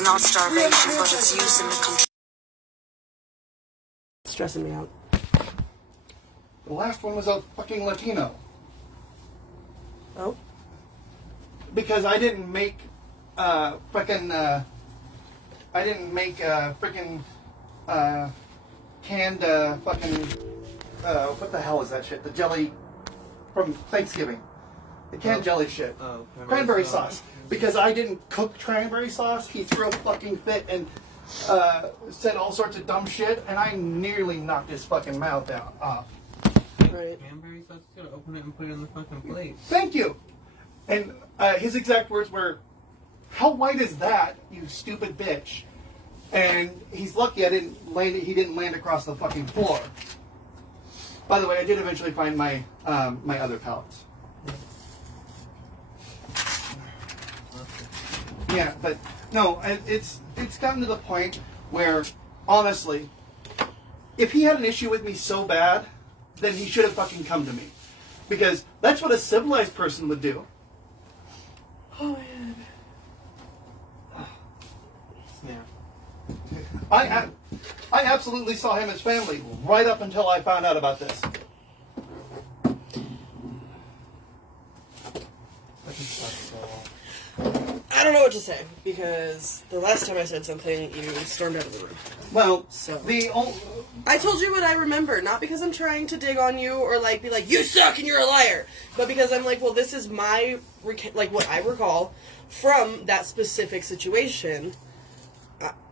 is not starvation, but its use in the control. Stressing me out. The last one was a fucking Latino. Oh? Because I didn't make canned fucking what the hell is that shit? The jelly from Thanksgiving. The canned jelly shit. Oh, cranberry sauce. Because I didn't cook cranberry sauce, he threw a fucking fit and said all sorts of dumb shit, and I nearly knocked his fucking mouth out off. Right. Cranberry sauce, you gotta open it and put it on the fucking plate. Thank you. And his exact words were, "How white is that, you stupid bitch?" And he's lucky he didn't land across the fucking floor. By the way, I did eventually find my my other pallets. Yeah, but no, it's gotten to the point where, honestly, if he had an issue with me so bad, then he should have fucking come to me. Because that's what a civilized person would do. Oh, man. Yeah. I absolutely saw him as family right up until I found out about this. I don't know what to say, because the last time I said something, you stormed out of the room. Well, So. I I told you what I remember, not because I'm trying to dig on you or like be like, you suck and you're a liar, but because I'm like, well, this is my, like what I recall from that specific situation.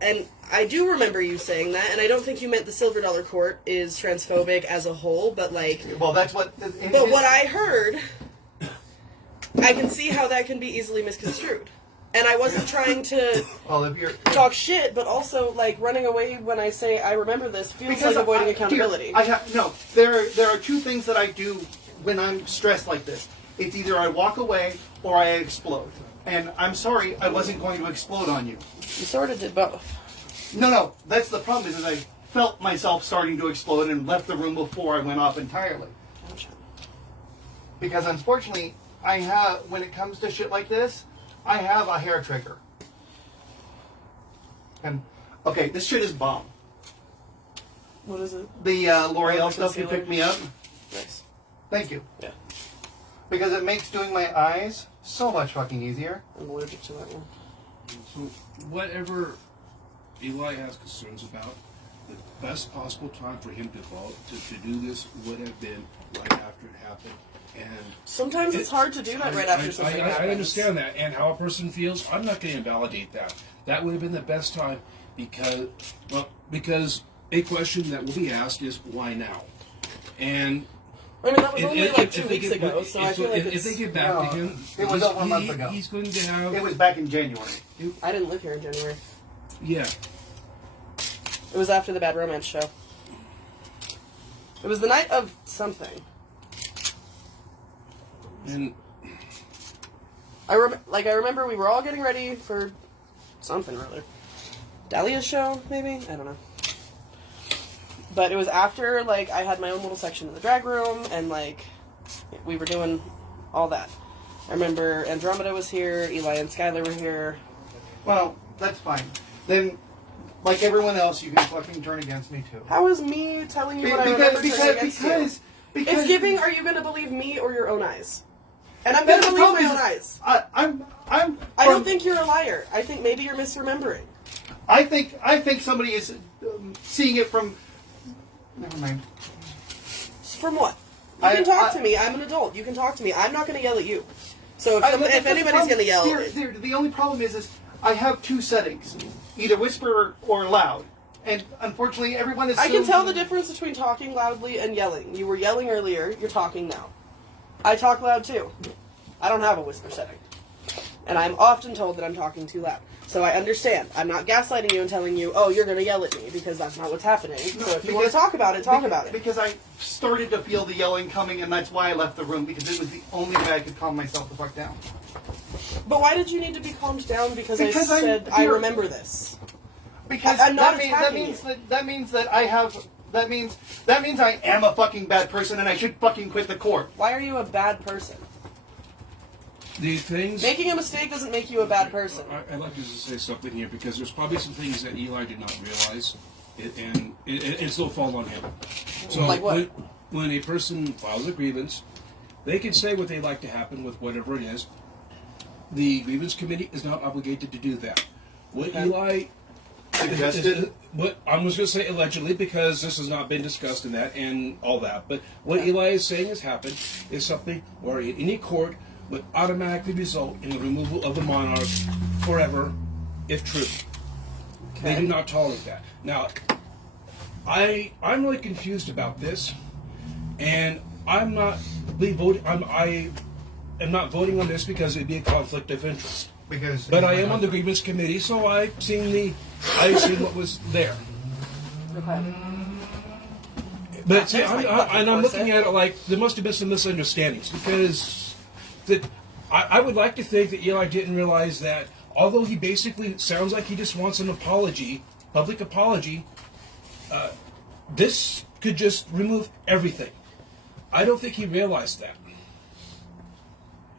And I do remember you saying that, and I don't think you meant the Silver Dollar Court is transphobic as a whole, but like... Well, that's what... But what I heard, I can see how that can be easily misconstrued. And I wasn't trying to talk shit, but also, like, running away when I say I remember this feels like avoiding accountability. There are two things that I do when I'm stressed like this. It's either I walk away or I explode. And I'm sorry, I wasn't going to explode on you. You sort of did both. No, that's the problem is I felt myself starting to explode and left the room before I went off entirely. Gotcha. Because unfortunately, when it comes to shit like this, I have a hair trigger. And, okay, this shit is bomb. What is it? The L'Oreal Oh, stuff you concealer. picked me up. Nice. Thank you. Yeah. Because it makes doing my eyes so much fucking easier. I'm allergic to that one. So, whatever Eli has concerns about, the best possible time for him to do this would have been right after it happened. And Sometimes it's hard to do that right after something happens. I understand that, and how a person feels. I'm not going to invalidate that. That would have been the best time because a question that will be asked is why now, and. I mean, that was only like 2 weeks ago, so I feel like if they get back to him, it was over a month ago. He's going to have. It was back in January. I didn't live here in January. Yeah. It was after the Bad Romance show. It was the night of something. And I remember we were all getting ready for something or other. Dahlia's show, maybe? I don't know. But it was after, like, I had my own little section in the drag room, and, like, we were doing all that. I remember Andromeda was here, Eli and Skylar were here. Well, that's fine. Then, like everyone else, you can fucking turn against me, too. How is me telling you what I remember turning against you? Because It's giving, are you going to believe me or your own eyes? And I'm going to believe my own eyes. I don't think you're a liar. I think maybe you're misremembering. I think somebody is seeing it from... Never mind. From what? You can talk to me. I'm an adult. You can talk to me. I'm not going to yell at you. So if anybody's going to yell... The only problem is I have two settings. Either whisper or loud. And unfortunately, everyone is... I can tell the difference between talking loudly and yelling. You were yelling earlier. You're talking now. I talk loud too. I don't have a whisper setting. And I'm often told that I'm talking too loud. So I understand. I'm not gaslighting you and telling you, oh, you're going to yell at me, because that's not what's happening. So if you want to talk about it, talk about it. Because I started to feel the yelling coming, and that's why I left the room, because it was the only way I could calm myself the fuck down. But why did you need to be calmed down? Because I said, I remember this. Because I'm not that means I am a fucking bad person, and I should fucking quit the court. Why are you a bad person? the things. Making a mistake doesn't make you a bad person. I'd like to just say something here because there's probably some things that Eli did not realize, and it still fall on him. So Like what? when a person files a grievance, they can say what they'd like to happen with whatever it is. The grievance committee is not obligated to do that. What Eli Suggested? What I'm just going to say allegedly because this has not been discussed in that and all that. But what Eli is saying has happened is something where any court would automatically result in the removal of the monarch forever, if true. They do not tolerate that. Now, I'm really confused about this, and I'm not voting. I am not voting on this because it'd be a conflict of interest. But I am on the grievance committee, so I've seen what was there. Okay. But see, There's, like, I'm looking at it like there must have been some misunderstandings because I would like to think that Eli didn't realize that although he basically sounds like he just wants an apology, public apology, this could just remove everything. I don't think he realized that.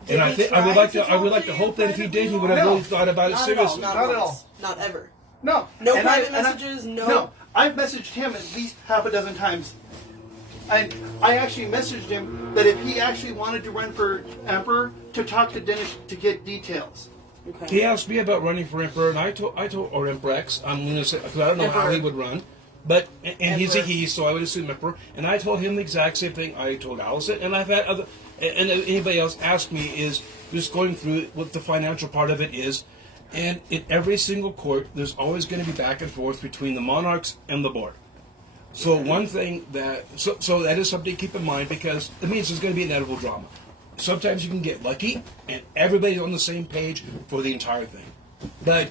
And I think I would like to hope that if he did, he would have really thought about it Not at all. seriously. Not Not at once. all. Not ever. No. No And private I- messages, no- No. I've messaged him at least half a dozen times. And I actually messaged him that if he actually wanted to run for emperor, to talk to Dennis to get details. Okay. He asked me about running for emperor, and I told or Emperex. I'm going to say because I don't know how Emperor. he would run, but and he's a Emperor. he, so I would assume emperor. And I told him the exact same thing I told Allison, and I've had other and anybody else ask me is just going through what the financial part of it is, and in every single court, there's always going to be back and forth between the monarchs and the board. So one thing so that is something to keep in mind because it means there's going to be inevitable drama. Sometimes you can get lucky and everybody's on the same page for the entire thing. But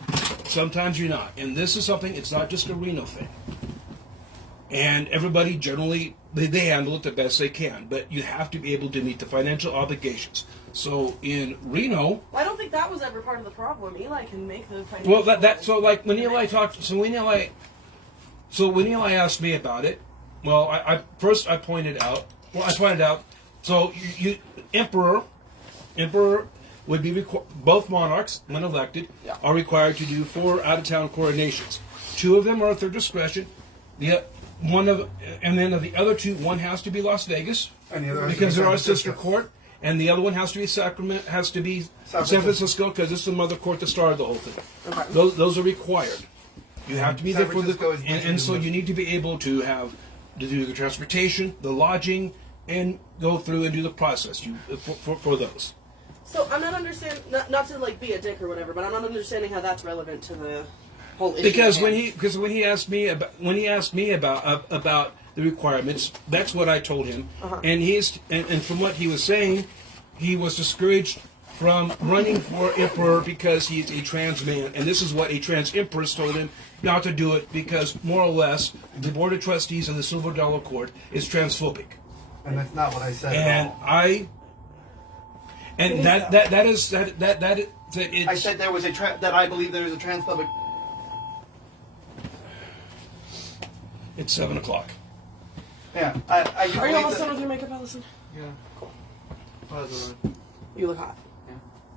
sometimes you're not. And this is something, it's not just a Reno thing. And everybody generally, they handle it the best they can. But you have to be able to meet the financial obligations. So in Reno, Well, I don't think that was ever part of the problem. Eli can make the financial... well, so like when Eli talked, so when Eli asked me about it, well, I pointed out, so Emperor would be both monarchs, when elected, are required to do 4 out-of-town coronations. 2 of them are at their discretion. And then of the other 2, one has to be Las Vegas And the other has to because be they're San our sister Francisco. court, and the other one has to be San Francisco. Francisco because it's the mother court that started the whole thing. Okay. Those are required. You have to be San there for the Francisco is and so usually- you need to be able to do the transportation, the lodging, and go through and do the process for those. So I'm not understanding, not to like be a dick or whatever, but I'm not understanding how that's relevant to the whole issue. Because when again. he asked me about the requirements, that's what I told him, and and from what he was saying, he was discouraged from running for emperor because he's a trans man, and this is what a trans empress told him not to do it because more or less the board of trustees of the Silver Dollar Court is transphobic, And that's not what I said and at all. I said there was that I believe there was a transphobic. It's 7:00. Yeah. I Are you believe almost that- done with your makeup, Allison? Yeah. Cool. What is it? You look hot. Yeah.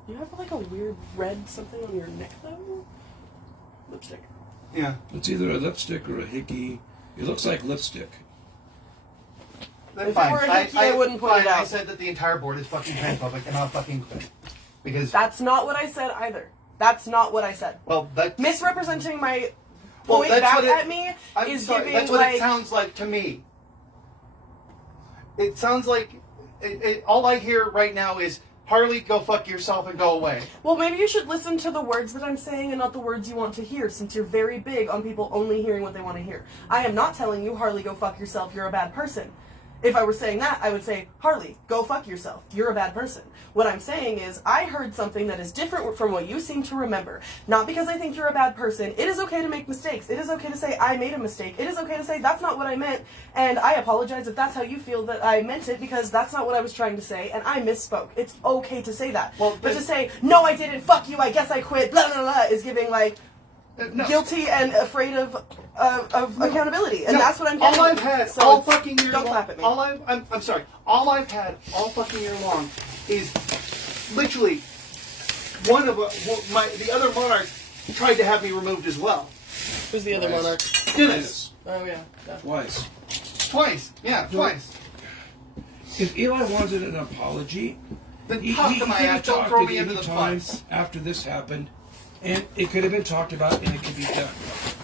You have like a weird red something on your neck though? Lipstick. Yeah. It's either a lipstick or a hickey. It looks like lipstick. Then If it fine. were a hickey, I wouldn't point fine. it out. I said that the entire board is fucking transphobic, and I'll fucking quit. Because, That's not what I said either. That's not what I said. well, that... Misrepresenting my Well, point that's back what it- at me I'm is sorry, giving that's what like it sounds like to me. It sounds like... all I hear right now is, Harley, go fuck yourself and go away. Well, maybe you should listen to the words that I'm saying and not the words you want to hear, since you're very big on people only hearing what they want to hear. I am not telling you, Harley, go fuck yourself, you're a bad person. If I were saying that, I would say, Harley, go fuck yourself, you're a bad person. What I'm saying is, I heard something that is different from what you seem to remember. Not because I think you're a bad person. It is okay to make mistakes. It is okay to say, I made a mistake. It is okay to say, that's not what I meant, and I apologize if that's how you feel that I meant it, because that's not what I was trying to say, and I misspoke. It's okay to say that. Well, but then- to say, no, I didn't, fuck you, I guess I quit, blah, blah, blah, is giving, like, No. guilty and afraid of accountability. And No, that's what I'm getting. all I've had So all it's- fucking year don't long. clap at me. I'm sorry. All I've had all fucking year long is literally the other monarch tried to have me removed as well. Who's the other Right. monarch? Dennis. Oh yeah. Twice. Twice. Yeah, twice. If Eli wanted an apology, Then he talk to could my have ass. Don't talked throw at me into any the time bus. after this happened, and it could have been talked about and it could be done.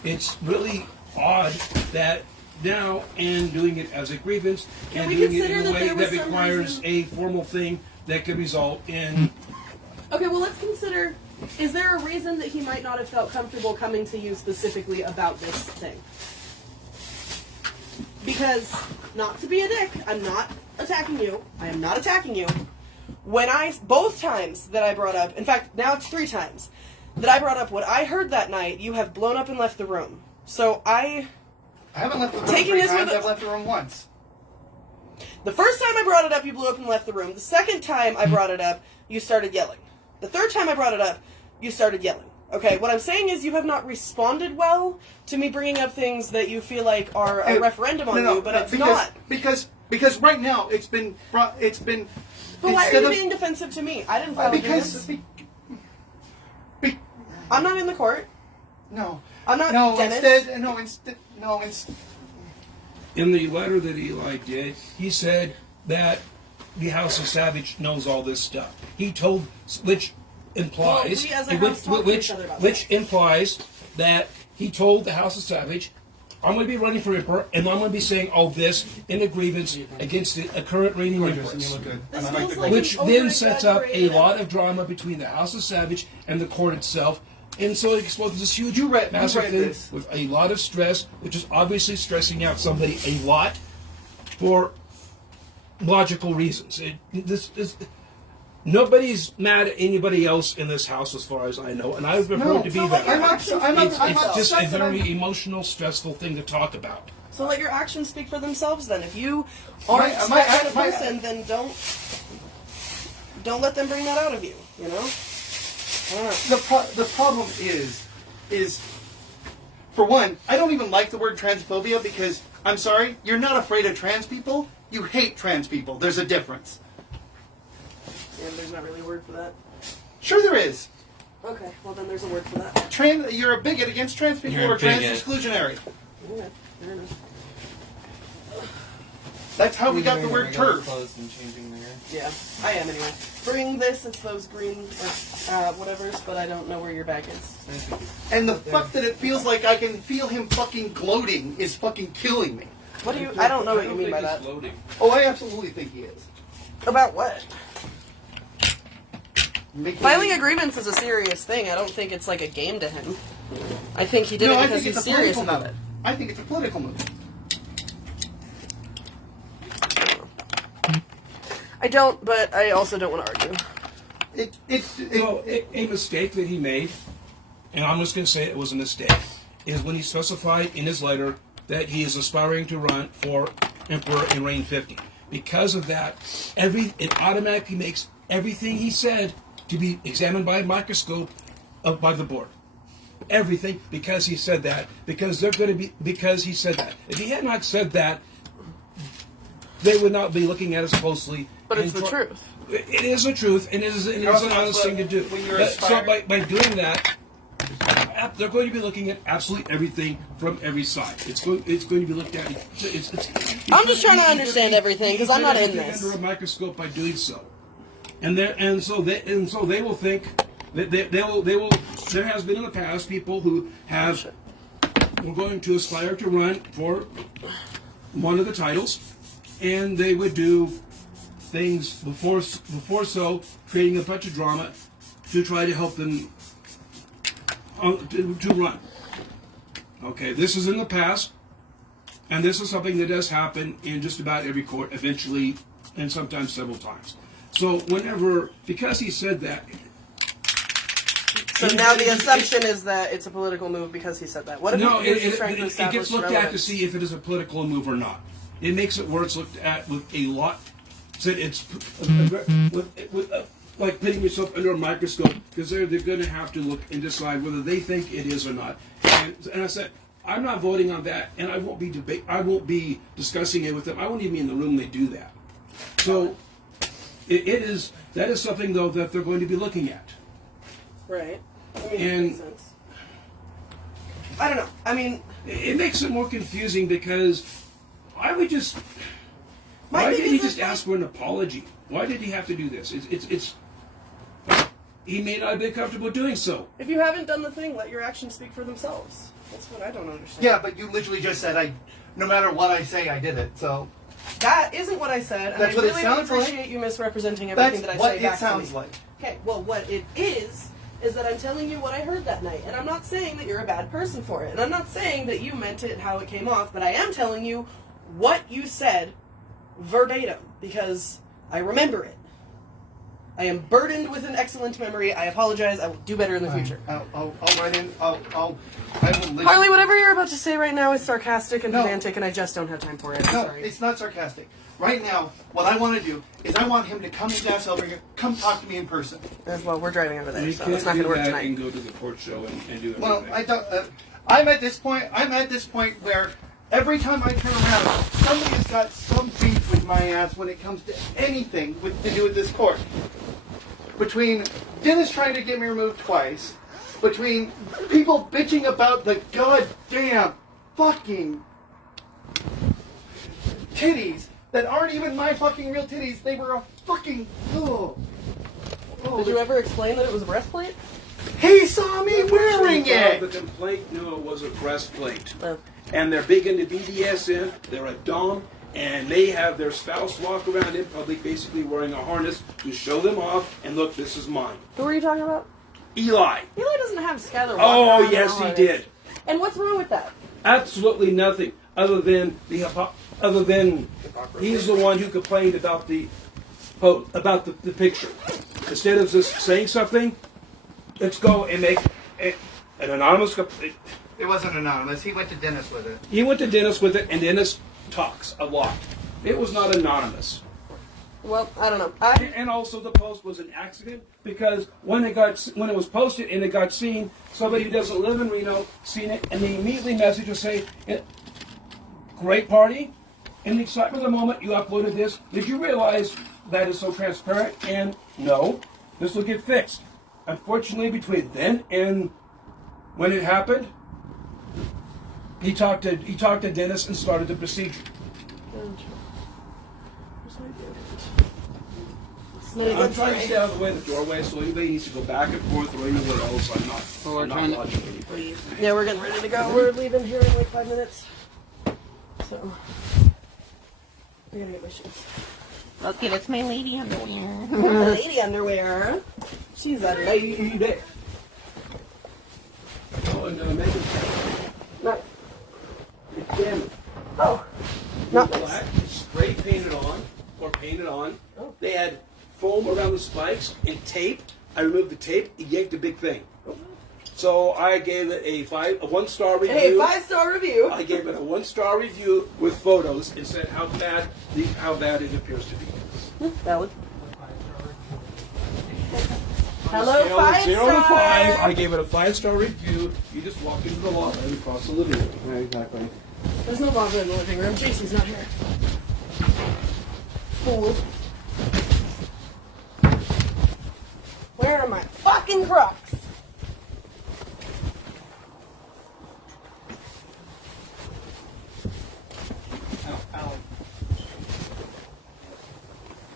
It's really odd that now, and doing it as a grievance, and we doing it consider in a that way there was that some requires reason- a formal thing that could result in. Okay, well, let's consider, is there a reason that he might not have felt comfortable coming to you specifically about this thing? Because, not to be a dick, I'm not attacking you. I am not attacking you. Both times that I brought up, in fact, now it's 3 times, that I brought up what I heard that night, you have blown up and left the room. So I haven't left the room Taking 3 this with times. a- I've left the room once. The first time I brought it up, you blew up and left the room. The second time I brought it up, you started yelling. The third time I brought it up, you started yelling. Okay, what I'm saying is you have not responded well to me bringing up things that you feel like are a referendum on you, but it's not. Because right now it's been But why are instead you of- being defensive to me? I didn't file because grievance. I'm not in the court. no. I'm not No, Dennis. instead. In the letter that Eli did, he said that the House of Savage knows all this stuff. He told, which implies, Well, we as a house talk to each other about which implies that he told the House of Savage, "I'm going to be running for emperor, and I'm going to be saying all this in a grievance against the current reigning empress." This And I feels the like Which an then sets up a over-exaggerated lot of drama between the House of Savage and the court itself. And so it exposes this huge, You read massive thing this. with a lot of stress, which is obviously stressing out somebody a lot for logical reasons. Nobody's mad at anybody else in this house, as far as I know, and I prefer No, to be so that. like I'm your not. actions I'm speak not. for It's themselves. just a upset that I'm- very emotional, stressful thing to talk about. So let your actions speak for themselves then. If you aren't My- that kind of my- person, then don't let them bring that out of you, you know? I don't know. The problem is for one, I don't even like the word transphobia because I'm sorry, you're not afraid of trans people. You hate trans people. There's a difference. Yeah, there's not really a word for that. Sure, there is. Okay, well then there's a word for that. You're a bigot against trans people You're a or trans bigot. exclusionary. Yeah, fair enough. That's how we got the word turf. Clothes and changing there. Yeah, I am anyway. Bring this, it's those green, whatevers, but I don't know where your bag is. And the fuck that it feels like I can feel him fucking gloating is fucking killing me. What do you, I don't know what you mean by that. Oh, I absolutely think he is. About what? Making Filing me- a grievance is a serious thing. I don't think it's like a game to him. I think he did No, it I because think he's it's a serious political about move. it. I think it's a political move. I don't, but I also don't want to argue. So, a mistake that he made, and I'm just going to say it was a mistake, is when he specified in his letter that he is aspiring to run for emperor in reign 50. Because of that, it automatically makes everything he said to be examined by a microscope by the board. Everything, because he said that. Because he said that. If he had not said that, they would not be looking at us closely. But it's and the truth. It is the truth, and it is an honest thing to do. When you're So aspiring- by doing that, they're going to be looking at absolutely everything from every side. It's going to be looked at. I'm just trying to understand everything, 'cause I'm not in everything this. under a microscope by doing so, and so they will think that they will. There has been in the past people who were going to aspire to run for one of the titles, and they would do things before creating a bunch of drama to try to help them to run. Okay, this is in the past, and this is something that does happen in just about every court eventually, and sometimes several times. So because he said that. So now the assumption is that it's a political move because he said that. What if No, he was just trying to it establish gets looked at to relevance? see if it is a political move or not. It makes it where it's looked at with a lot. So it's like putting yourself under a microscope, because they're going to have to look and decide whether they think it is or not. And I said, I'm not voting on that, and I won't be discussing it with them. I won't even be in the room they do that. So that is something though that they're going to be looking at. Right. I mean, And- makes sense. I don't know. I mean, It makes it more confusing because why My did thing he is just that, ask for an apology? Why did he have to do this? It's he may not be comfortable doing so. if you haven't done the thing, let your actions speak for themselves. That's what I don't understand. Yeah, but you literally just said no matter what I say, I did it. So That isn't what I said, and That's I what it really don't sounds like. appreciate you misrepresenting that's everything that I what say it back sounds to me. like. Okay, well, what it is that I'm telling you what I heard that night, and I'm not saying that you're a bad person for it, and I'm not saying that you meant it how it came off, but I am telling you what you said verbatim because I remember it. I am burdened with an excellent memory. I apologize. I will do better in the future. I'll write in. I will listen. Harley, whatever you're about to say right now is sarcastic and No. pedantic, and I just don't have time for it. I'm No, sorry. it's not sarcastic. Right now, what I want to do is I want him to come his ass over here, come talk to me in person. Well, we're driving over there, You so can't it's not do going to work that tonight. and go to the court show and do everything. Well, I don't. I'm at this point. Where every time I turn around, somebody has got some beef with my ass when it comes to anything to do with this court. Between Dennis trying to get me removed twice, between people bitching about the goddamn fucking titties that aren't even my fucking real titties, they were a fucking. Did you ever explain that it was a breastplate? He saw me wearing The it! complaint knew it was a breastplate. Oh. And they're big into BDSM, they're a dom, and they have their spouse walk around in public basically wearing a harness to show them off, and look, this is mine. Who are you talking about? Eli. Eli doesn't have Skylar walking Oh, around in yes, a he harness. did. And what's wrong with that? Absolutely nothing other than he's the one who complained about the picture. Instead of just saying something, let's go and make an anonymous complaint. It wasn't anonymous. He went to Dennis with it. He went to Dennis with it, and Dennis talks a lot. It was not anonymous. Well, I don't know. And also, the post was an accident because when it was posted and it got seen, somebody who doesn't live in Reno seen it, and they immediately messaged us saying, "Great party! In the excitement of the moment, you uploaded this. Did you realize that is so transparent?" And no, this will get fixed. Unfortunately, between then and when it happened, he talked to Dennis and started the procedure. I'm trying to stay out of the way of the doorway, so anybody needs to go back and forth or anywhere else. I'm not watching anybody. Yeah, we're getting ready to go. We're leaving here in like 5 minutes. So, I gotta get my shoes. Okay, that's my lady underwear. Lady underwear. She's a lady. Oh, and Megan, Not, it's damaged. oh, It not was nice. black, spray painted on, or painted on. Oh. They had foam around the spikes and tape. I removed the tape, yanked a big thing. So I gave it a 1-star review. Hey, 5-star review. I gave it a 1-star review with photos and said how bad it appears to be. Valid. On a Hello, scale of 0 to 5, 5-star. I gave it a 5-star review. You just walk into the lobby and across the living room. Yeah, exactly. There's no lava in the living room. JC's not here. Fool. Where are my fucking Crocs? Ow.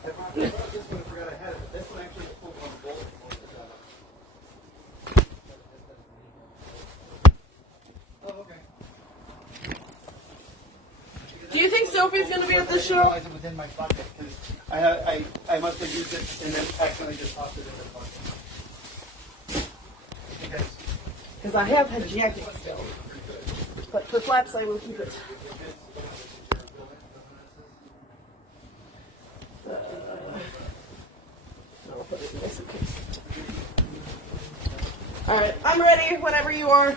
This one I forgot I had it. This one actually pulled one bullet. Oh, okay. Do you think Sophie's gonna be at the I show? realized it was in my bucket because I must have used it and then accidentally just tossed it in the bucket. Okay. Because I have had jacket still. But for flaps, I will keep it. I'll put it in my suitcase. Alright, I'm ready whenever you are.